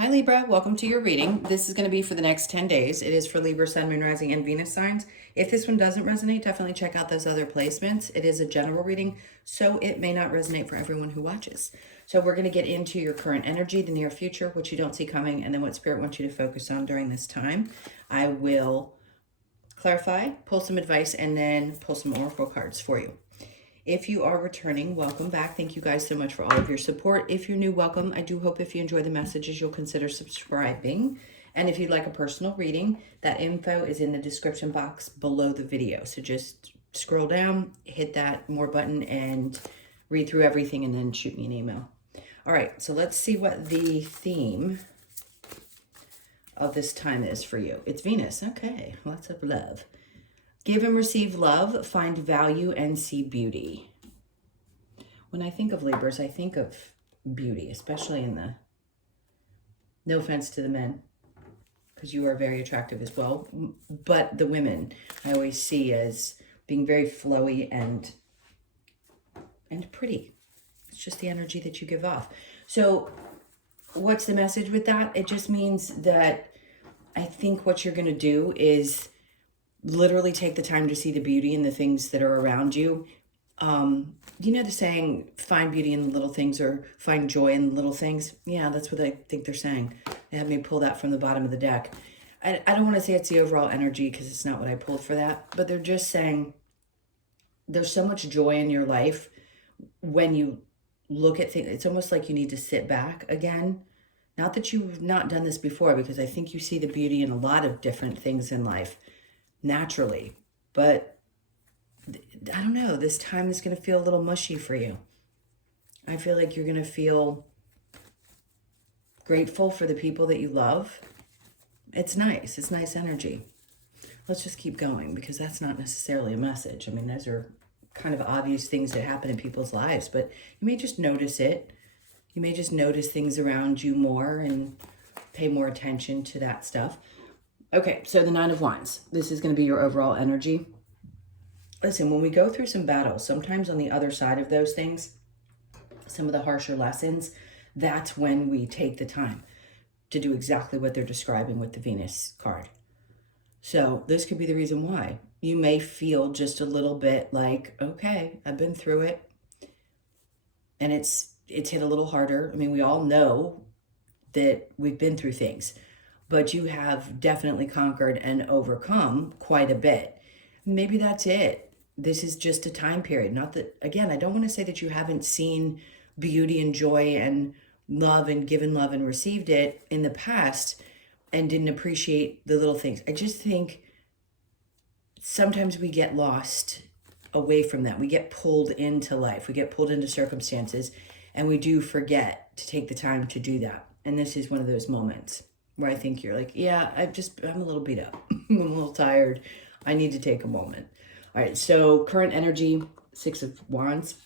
Hi Libra, welcome to your reading. This is going to be for the next 10 days. It is for Libra, Sun, Moon, Rising, and Venus signs. If this one doesn't resonate, definitely check out those other placements. It is a general reading, so it may not resonate for everyone who watches. So we're going to get into your current energy, the near future, what you don't see coming, and then what Spirit wants you to focus on during this time. I will clarify, pull some advice, and then pull some oracle cards for you. If you are returning, welcome back. Thank you guys so much for all of your support. If you're new, welcome. I do hope if you enjoy the messages, you'll consider subscribing. And if you'd like a personal reading, that info is in the description box below the video. So just scroll down, hit that more button, and read through everything, and then shoot me an email. All right, so let's see what the theme of this time is for you. It's Venus. Okay, lots of love. Give and receive love, find value, and see beauty. When I think of Libras, I think of beauty, especially in the, no offense to the men, because you are very attractive as well, but the women I always see as being very flowy and pretty. It's just the energy that you give off. So what's the message with that? It just means that I think what you're going to do is literally take the time to see the beauty in the things that are around you. You know the saying, find beauty in the little things, or find joy in the little things? Yeah, that's what I think they're saying. They had me pull that from the bottom of the deck. I don't want to say it's the overall energy, because it's not what I pulled for that, but they're just saying there's so much joy in your life when you look at things. It's almost like you need to sit back again. Not that you've not done this before, because I think you see the beauty in a lot of different things in life naturally, but I don't know, this time is going to feel a little mushy for you. I feel like you're going to feel grateful for the people that you love. It's nice. It's nice energy. Let's just keep going, because that's not necessarily a message. I mean, those are kind of obvious things that happen in people's lives, but you may just notice it. You may just notice things around you more and pay more attention to that stuff. Okay, so the Nine of Wands. This is going to be your overall energy. Listen, when we go through some battles, sometimes on the other side of those things, some of the harsher lessons, that's when we take the time to do exactly what they're describing with the Venus card. So this could be the reason why. You may feel just a little bit like, okay, I've been through it, and it's hit a little harder. I mean, we all know that we've been through things, but you have definitely conquered and overcome quite a bit. Maybe that's it. This is just a time period. Not that, again, I don't want to say that you haven't seen beauty and joy and love and given love and received it in the past and didn't appreciate the little things. I just think sometimes we get lost away from that. We get pulled into life. We get pulled into circumstances, and we do forget to take the time to do that. And this is one of those moments where I think you're like, yeah, I'm a little beat up. I'm a little tired. I need to take a moment. All right, so current energy, Six of Wands.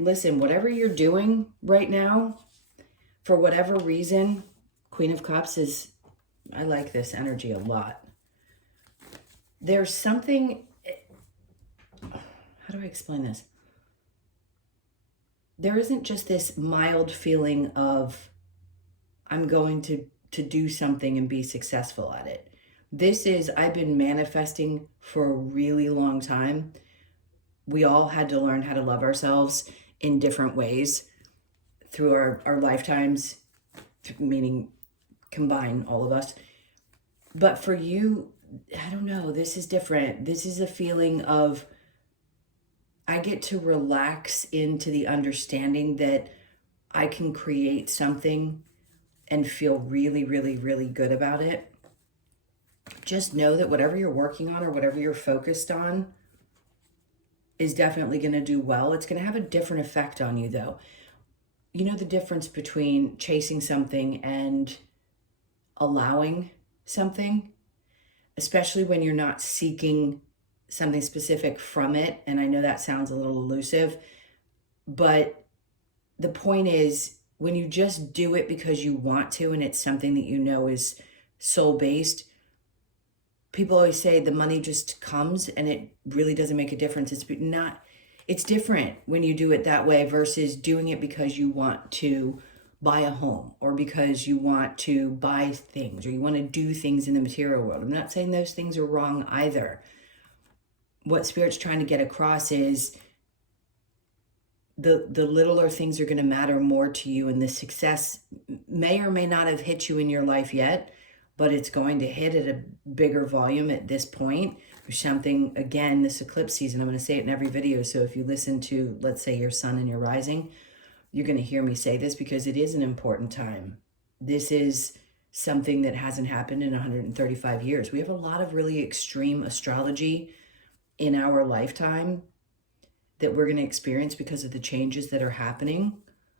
Listen, whatever you're doing right now, for whatever reason, Queen of Cups is, I like this energy a lot. There's something, how do I explain this? There isn't just this mild feeling of, I'm going to do something and be successful at it. This is, I've been manifesting for a really long time. We all had to learn how to love ourselves in different ways through our lifetimes, meaning combine all of us. But for you, I don't know, this is different. This is a feeling of, I get to relax into the understanding that I can create something and feel really, really, really good about it. Just know that whatever you're working on or whatever you're focused on is definitely going to do well. It's going to have a different effect on you, though. You know the difference between chasing something and allowing something, especially when you're not seeking something specific from it. And I know that sounds a little elusive, but the point is, when you just do it because you want to, and it's something that you know is soul-based, people always say the money just comes, and it really doesn't make a difference. It's different when you do it that way versus doing it because you want to buy a home, or because you want to buy things, or you want to do things in the material world. I'm not saying those things are wrong either. What Spirit's trying to get across is the littler things are going to matter more to you, and the success may or may not have hit you in your life yet, but it's going to hit at a bigger volume at this point. There's something, again, this eclipse season, I'm going to say it in every video, so if you listen to, let's say, your sun and your rising, you're going to hear me say this because it is an important time. This is something that hasn't happened in 135 years. We have a lot of really extreme astrology in our lifetime that we're going to experience because of the changes that are happening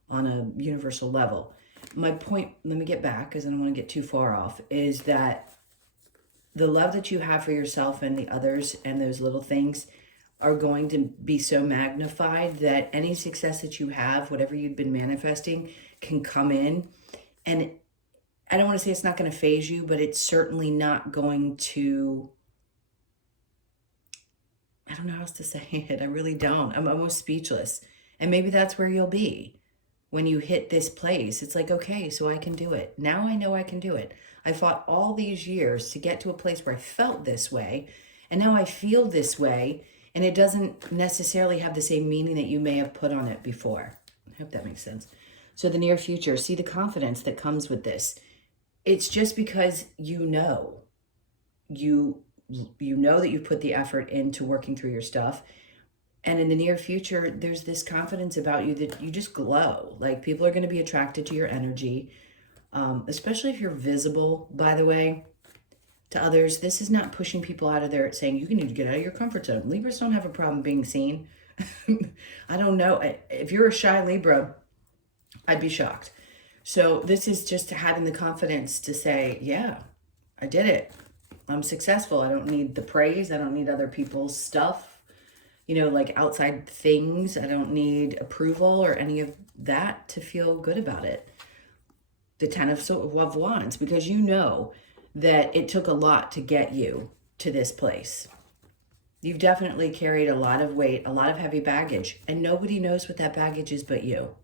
on a universal level. My point, let me get back because I don't want to get too far off, is that the love that you have for yourself and the others and those little things are going to be so magnified that any success that you have, whatever you've been manifesting, can come in. And I don't want to say it's not going to phase you, but it's certainly not going to, I don't know how else to say it. I really don't. I'm almost speechless. And maybe that's where you'll be when you hit this place. It's like, okay, so I can do it. Now I know I can do it. I fought all these years to get to a place where I felt this way. And now I feel this way. And it doesn't necessarily have the same meaning that you may have put on it before. I hope that makes sense. So the near future, see the confidence that comes with this. It's just because you know that you put the effort into working through your stuff. And in the near future, there's this confidence about you that you just glow. Like, people are going to be attracted to your energy, especially if you're visible, by the way, to others. This is not pushing people out of there saying you need to get out of your comfort zone. Libras don't have a problem being seen. I don't know. If you're a shy Libra, I'd be shocked. So this is just having the confidence to say, yeah, I did it. I'm successful. I don't need the praise. I don't need other people's stuff, like outside things. I don't need approval or any of that to feel good about it. The Ten of Wands, because you know that it took a lot to get you to this place. You've definitely carried a lot of weight, a lot of heavy baggage, and nobody knows what that baggage is but you.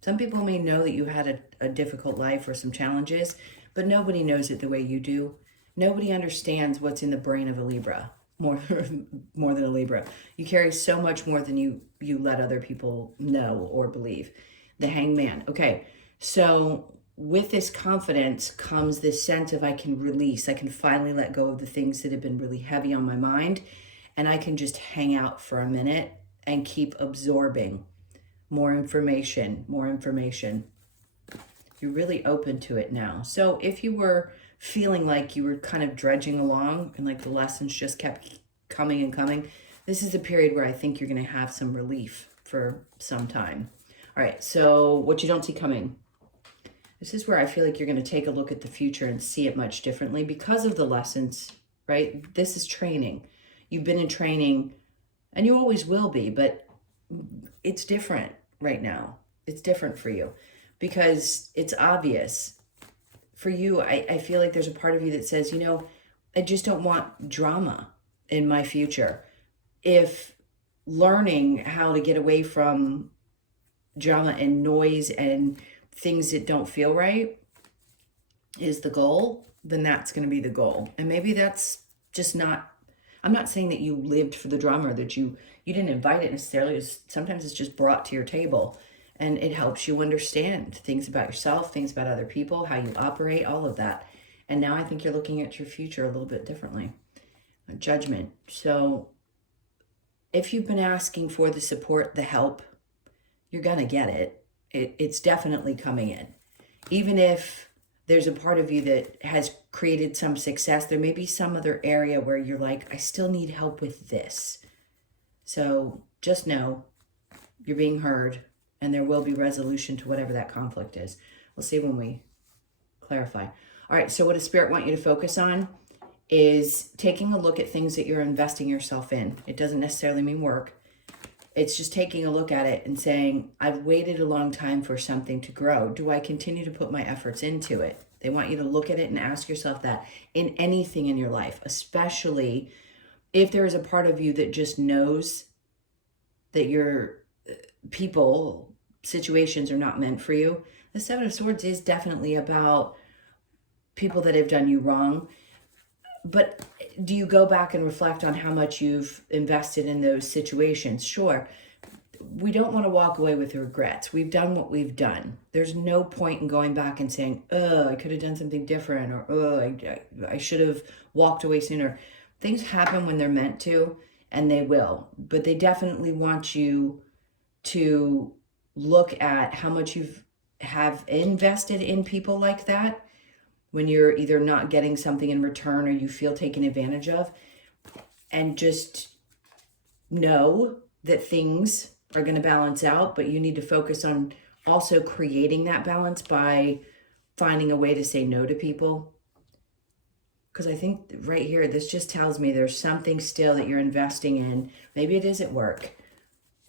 Some people may know that you had a difficult life or some challenges, but nobody knows it the way you do. Nobody understands what's in the brain of a Libra more than a Libra. You carry so much more than you let other people know or believe. The Hangman. Okay, so with this confidence comes this sense of I can release. I can finally let go of the things that have been really heavy on my mind, and I can just hang out for a minute and keep absorbing more information. You're really open to it now. So if you were feeling like you were kind of dredging along and like the lessons just kept coming and coming, this is a period where I think you're going to have some relief for some time. All right, so what you don't see coming. This is where I feel like you're going to take a look at the future and see it much differently because of the lessons, right? This is training. You've been in training, and you always will be, but it's different right now. It's different for you because it's obvious. For you, I feel like there's a part of you that says, I just don't want drama in my future. If learning how to get away from drama and noise and things that don't feel right is the goal, then that's going to be the goal. And maybe that's just not, I'm not saying that you lived for the drama or that you didn't invite it necessarily. Sometimes it's just brought to your table. And it helps you understand things about yourself, things about other people, how you operate, all of that. And now I think you're looking at your future a little bit differently. Judgment. So if you've been asking for the support, the help, you're going to get it. It's definitely coming in. Even if there's a part of you that has created some success, there may be some other area where you're like, I still need help with this. So just know you're being heard. And there will be resolution to whatever that conflict is. We'll see when we clarify. All right, so what does Spirit want you to focus on is taking a look at things that you're investing yourself in. It doesn't necessarily mean work. It's just taking a look at it and saying, I've waited a long time for something to grow. Do I continue to put my efforts into it? They want you to look at it and ask yourself that in anything in your life, especially if there is a part of you that just knows that your situations are not meant for you. The Seven of Swords is definitely about people that have done you wrong. But do you go back and reflect on how much you've invested in those situations? Sure. We don't want to walk away with regrets. We've done what we've done. There's no point in going back and saying, I could have done something different, or I should have walked away sooner. Things happen when they're meant to, and they will. But they definitely want you to look at how much have invested in people like that when you're either not getting something in return or you feel taken advantage of, and just know that things are going to balance out, but you need to focus on also creating that balance by finding a way to say no to people. Because I think right here, this just tells me there's something still that you're investing in. Maybe it is at work,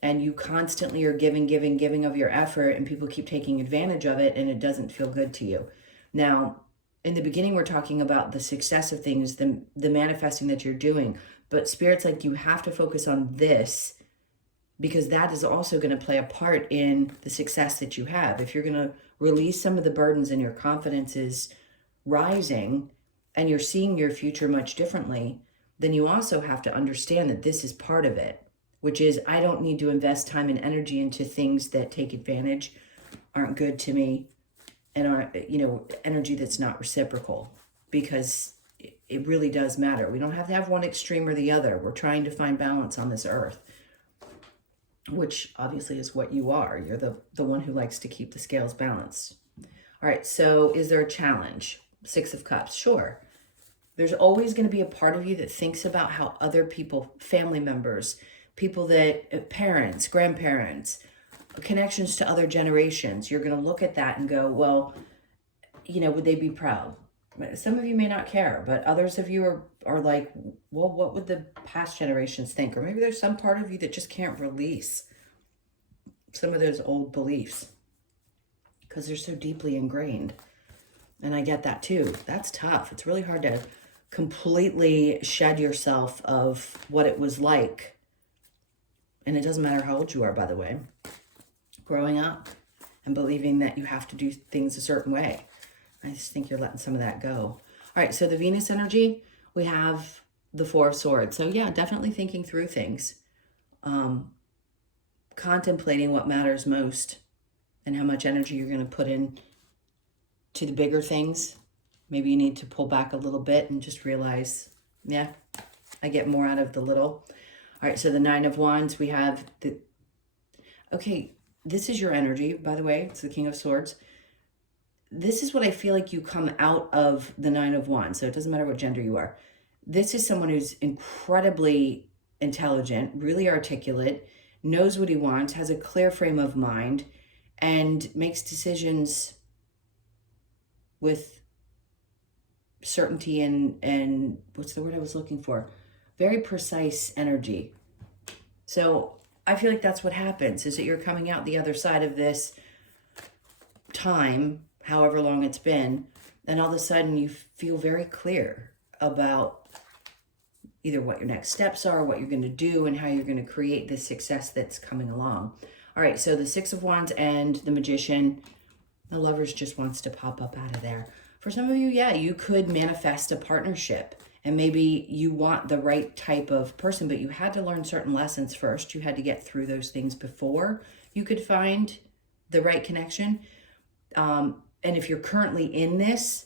and you constantly are giving of your effort, and people keep taking advantage of it, and it doesn't feel good to you. Now, in the beginning, we're talking about the success of things, the manifesting that you're doing, but Spirit's like, you have to focus on this, because that is also going to play a part in the success that you have. If you're going to release some of the burdens and your confidence is rising and you're seeing your future much differently, then you also have to understand that this is part of it, which is, I don't need to invest time and energy into things that take advantage, aren't good to me, and aren't, energy that's not reciprocal, because it really does matter. We don't have to have one extreme or the other. We're trying to find balance on this earth, which obviously is what you are. You're the one who likes to keep the scales balanced. All right, so is there a challenge? Six of Cups, sure. There's always going to be a part of you that thinks about how other people, family members, people that, parents, grandparents, connections to other generations, you're going to look at that and go, well, would they be proud? Some of you may not care, but others of you are like, well, what would the past generations think? Or maybe there's some part of you that just can't release some of those old beliefs because they're so deeply ingrained. And I get that too. That's tough. It's really hard to completely shed yourself of what it was like. And it doesn't matter how old you are, by the way. Growing up and believing that you have to do things a certain way. I just think you're letting some of that go. All right, so the Venus energy, we have the Four of Swords. So yeah, definitely thinking through things. Contemplating what matters most and how much energy you're going to put in to the bigger things. Maybe you need to pull back a little bit and just realize, yeah, I get more out of the little. All right, so the Nine of Wands, we have okay, this is your energy, by the way. It's the King of Swords. This is what I feel like you come out of the Nine of Wands. So it doesn't matter what gender you are. This is someone who's incredibly intelligent, really articulate, knows what he wants, has a clear frame of mind, and makes decisions with certainty and what's the word I was looking for? Very precise energy. So I feel like that's what happens, is that you're coming out the other side of this time, however long it's been, and all of a sudden you feel very clear about either what your next steps are, what you're going to do, and how you're going to create this success that's coming along. All right, so the Six of Wands and the Magician, the Lovers just wants to pop up out of there. For some of you, yeah, you could manifest a partnership, and maybe you want the right type of person, but you had to learn certain lessons first. You had to get through those things before you could find the right connection. And if you're currently in this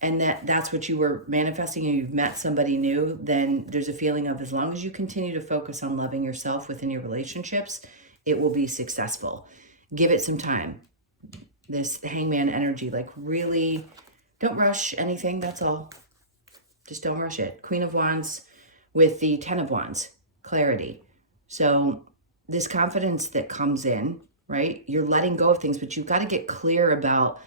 and that's what you were manifesting and you've met somebody new, then there's a feeling of, as long as you continue to focus on loving yourself within your relationships, it will be successful. Give it some time. This Hangman energy, like, really don't rush anything. That's all. Just don't rush it. Queen of Wands with the Ten of Wands, clarity. So this confidence that comes in, right? You're letting go of things, but you've got to get clear about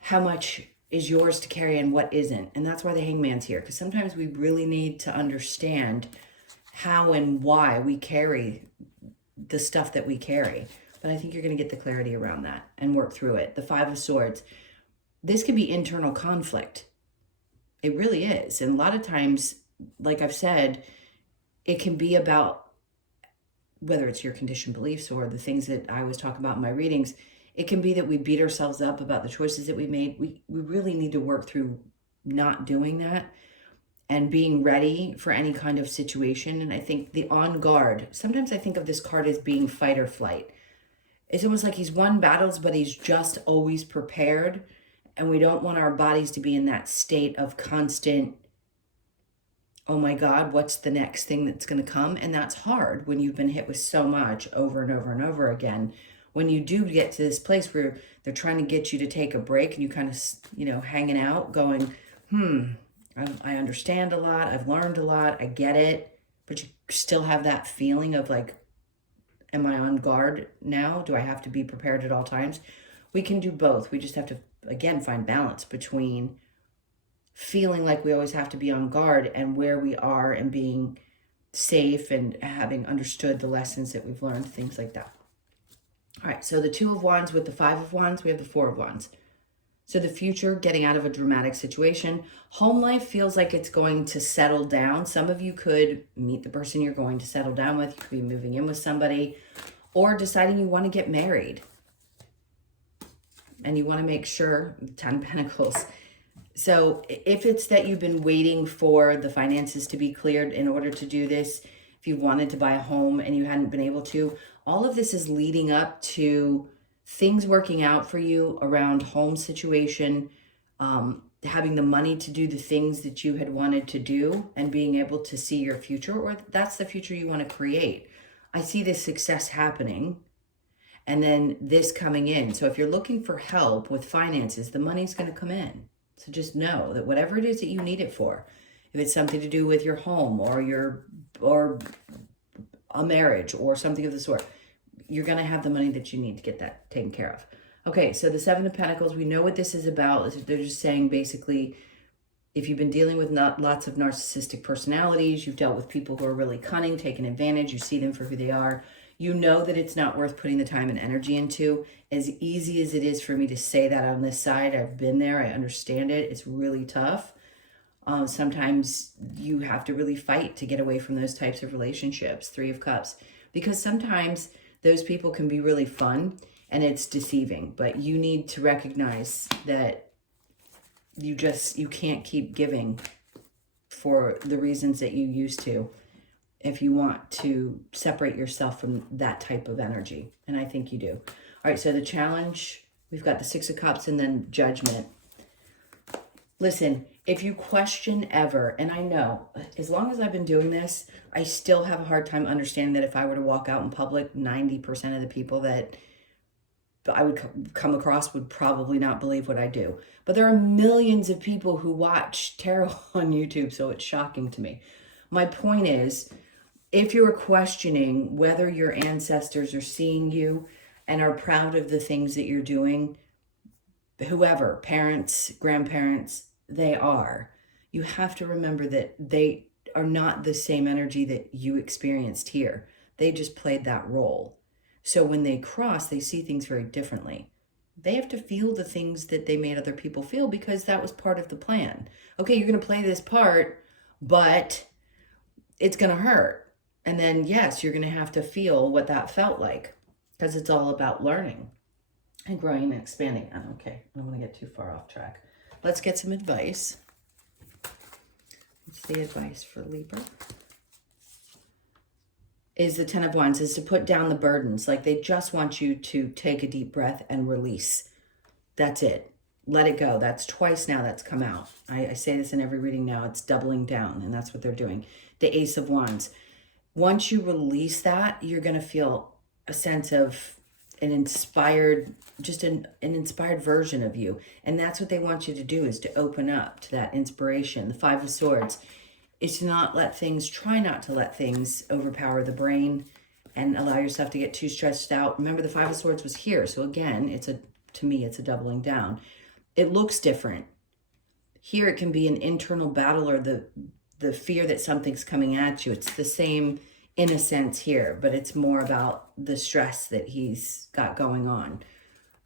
how much is yours to carry and what isn't. And that's why the Hangman's here, because sometimes we really need to understand how and why we carry the stuff that we carry. But I think you're going to get the clarity around that and work through it. The Five of Swords. This can be internal conflict. It really is. And a lot of times, like I've said, it can be about, whether it's your conditioned beliefs or the things that I always talk about in my readings, It can be that we beat ourselves up about the choices that we made. We really need to work through not doing that and being ready for any kind of situation. And I think the on guard, sometimes I think of this card as being fight or flight. It's almost like he's won battles, but he's just always prepared. And we don't want our bodies to be in that state of constant, oh my God, what's the next thing that's going to come? And that's hard when you've been hit with so much over and over and over again. When you do get to this place where they're trying to get you to take a break and you kind of, hanging out going, I understand a lot. I've learned a lot. I get it. But you still have that feeling of like, am I on guard now? Do I have to be prepared at all times? We can do both. We just have to, again, find balance between feeling like we always have to be on guard and where we are and being safe and having understood the lessons that we've learned, things like that. All right, so the 2 of Wands with the 5 of Wands, we have the 4 of Wands. So the future, getting out of a dramatic situation. Home life feels like it's going to settle down. Some of you could meet the person you're going to settle down with. You could be moving in with somebody or deciding you want to get married. And you want to make sure, 10 of Pentacles. So if it's that you've been waiting for the finances to be cleared in order to do this, if you wanted to buy a home and you hadn't been able to, all of this is leading up to things working out for you around home situation, having the money to do the things that you had wanted to do and being able to see your future, or that's the future you want to create. I see this success happening and then this coming in. So if you're looking for help with finances, the money's going to come in. So just know that whatever it is that you need it for, if it's something to do with your home or a marriage or something of the sort, you're going to have the money that you need to get that taken care of. Okay, so the 7 of Pentacles, we know what this is about. They're just saying basically, if you've been dealing with lots of narcissistic personalities, you've dealt with people who are really cunning, taking advantage, you see them for who they are, you know that it's not worth putting the time and energy into. As easy as it is for me to say that on this side, I've been there, I understand it, it's really tough. Sometimes you have to really fight to get away from those types of relationships, 3 of Cups, because sometimes those people can be really fun and it's deceiving, but you need to recognize that you can't keep giving for the reasons that you used to if you want to separate yourself from that type of energy. And I think you do. All right, so the challenge, we've got the 6 of Cups and then Judgment. Listen, if you question ever, and I know, as long as I've been doing this, I still have a hard time understanding that if I were to walk out in public, 90% of the people that I would come across would probably not believe what I do. But there are millions of people who watch tarot on YouTube, so it's shocking to me. My point is, if you're questioning whether your ancestors are seeing you and are proud of the things that you're doing, whoever, parents, grandparents, they are. You have to remember that they are not the same energy that you experienced here. They just played that role. So when they cross, they see things very differently. They have to feel the things that they made other people feel because that was part of the plan. Okay, you're going to play this part, but it's going to hurt. And then, yes, you're going to have to feel what that felt like because it's all about learning and growing and expanding. Okay, I don't want to get too far off track. Let's get some advice. What's the advice for Libra? Is the 10 of Wands, is to put down the burdens. Like they just want you to take a deep breath and release. That's it. Let it go. That's twice now that's come out. I say this in every reading now. It's doubling down, and that's what they're doing. The Ace of Wands. Once you release that, you're going to feel a sense of an inspired, just an inspired version of you. And that's what they want you to do, is to open up to that inspiration. The 5 of Swords is to try not to let things overpower the brain and allow yourself to get too stressed out. Remember, the 5 of Swords was here. So again, to me, it's a doubling down. It looks different. Here it can be an internal battle or the fear that something's coming at you. It's the same in a sense here, but it's more about the stress that he's got going on.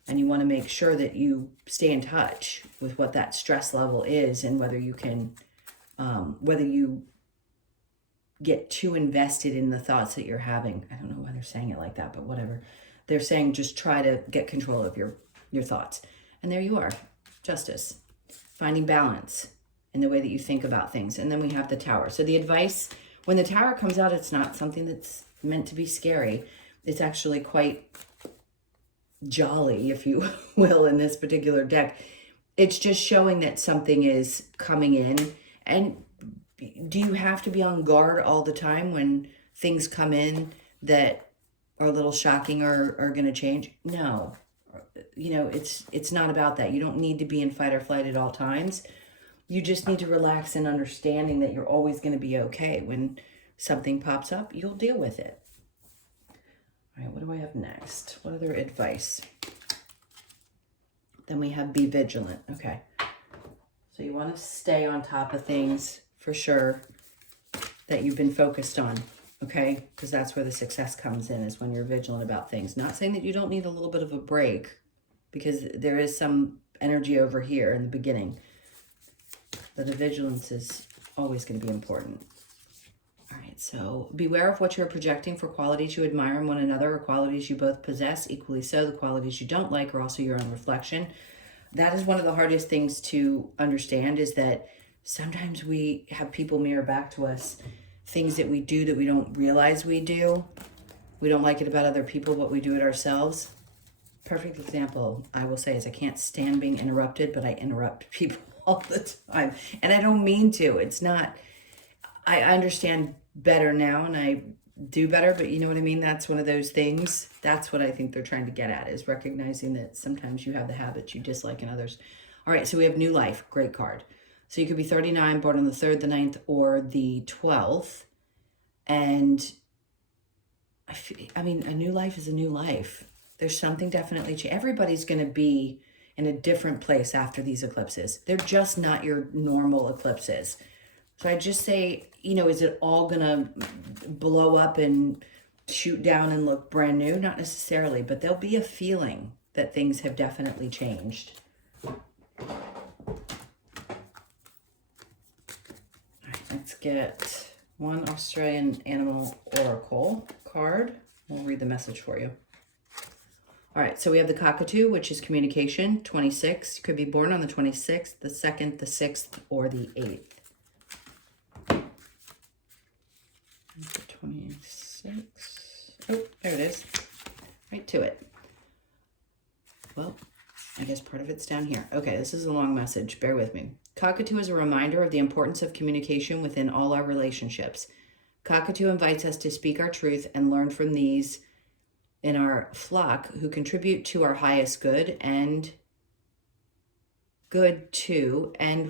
And you want to make sure that you stay in touch with what that stress level is and whether you can, whether you get too invested in the thoughts that you're having. I don't know why they're saying it like that, but whatever. They're saying just try to get control of your thoughts. And there you are, Justice. Finding balance in the way that you think about things. And then we have the Tower. So the advice, when the Tower comes out, it's not something that's meant to be scary. It's actually quite jolly, if you will, in this particular deck. It's just showing that something is coming in. And do you have to be on guard all the time when things come in that are a little shocking or are going to change? No. You know, it's not about that. You don't need to be in fight or flight at all times. You just need to relax in understanding that you're always going to be okay. When something pops up, you'll deal with it. All right, what do I have next? What other advice? Then we have be vigilant. Okay. So you want to stay on top of things for sure that you've been focused on. Okay, because that's where the success comes in, is when you're vigilant about things. Not saying that you don't need a little bit of a break, because there is some energy over here in the beginning. But the vigilance is always going to be important. All right, so beware of what you're projecting for qualities you admire in one another or qualities you both possess. Equally so, the qualities you don't like are also your own reflection. That is one of the hardest things to understand, is that sometimes we have people mirror back to us things that we do that we don't realize we do. We don't like it about other people, but we do it ourselves. Perfect example, I will say, is I can't stand being interrupted, but I interrupt people all the time. And I don't mean to. It's not, I understand better now and I do better, but you know what I mean? That's one of those things. That's what I think they're trying to get at, is recognizing that sometimes you have the habits you dislike in others. All right, so we have New Life, great card. So you could be 39, born on the 3rd, the 9th, or the 12th. And I mean, a new life is a new life. There's something definitely changed. Everybody's going to be in a different place after these eclipses. They're just not your normal eclipses. So I just say, you know, is it all going to blow up and shoot down and look brand new? Not necessarily, but there'll be a feeling that things have definitely changed. Let's get one Australian Animal Oracle card. We'll read the message for you. All right, so we have the Cockatoo, which is communication, 26. You could be born on the 26th, the 2nd, the 6th, or the 8th. The 26. Oh, there it is. Right to it. Well, I guess part of it's down here. Okay, this is a long message. Bear with me. Cockatoo is a reminder of the importance of communication within all our relationships. Cockatoo invites us to speak our truth and learn from these in our flock who contribute to our highest good and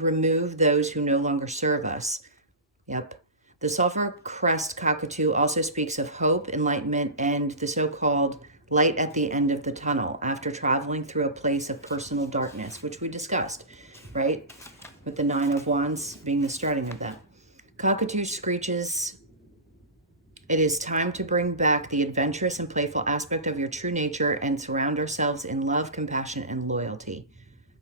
remove those who no longer serve us. Yep. The sulfur crest cockatoo also speaks of hope, enlightenment, and the so-called light at the end of the tunnel after traveling through a place of personal darkness, which we discussed, right? With the 9 of Wands being the starting of that. Cockatoo screeches, it is time to bring back the adventurous and playful aspect of your true nature and surround ourselves in love, compassion, and loyalty.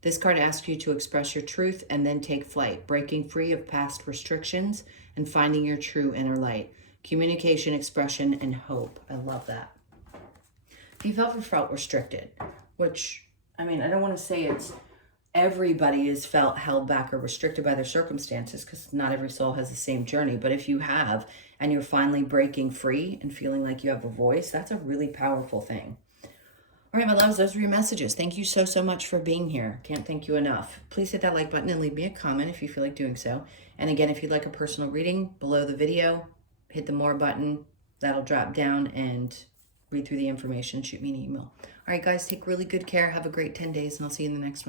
This card asks you to express your truth and then take flight, breaking free of past restrictions and finding your true inner light. Communication, expression, and hope. I love that. If you've ever felt restricted, which, I mean, I don't want to say it's everybody is felt held back or restricted by their circumstances, because not every soul has the same journey. But if you have, and you're finally breaking free and feeling like you have a voice, that's a really powerful thing. All right, my loves, those were your messages. Thank you so, so much for being here. Can't thank you enough. Please hit that like button and leave me a comment if you feel like doing so. And again, if you'd like a personal reading, below the video, hit the more button. That'll drop down and read through the information. Shoot me an email. All right, guys, take really good care. Have a great 10 days, and I'll see you in the next one.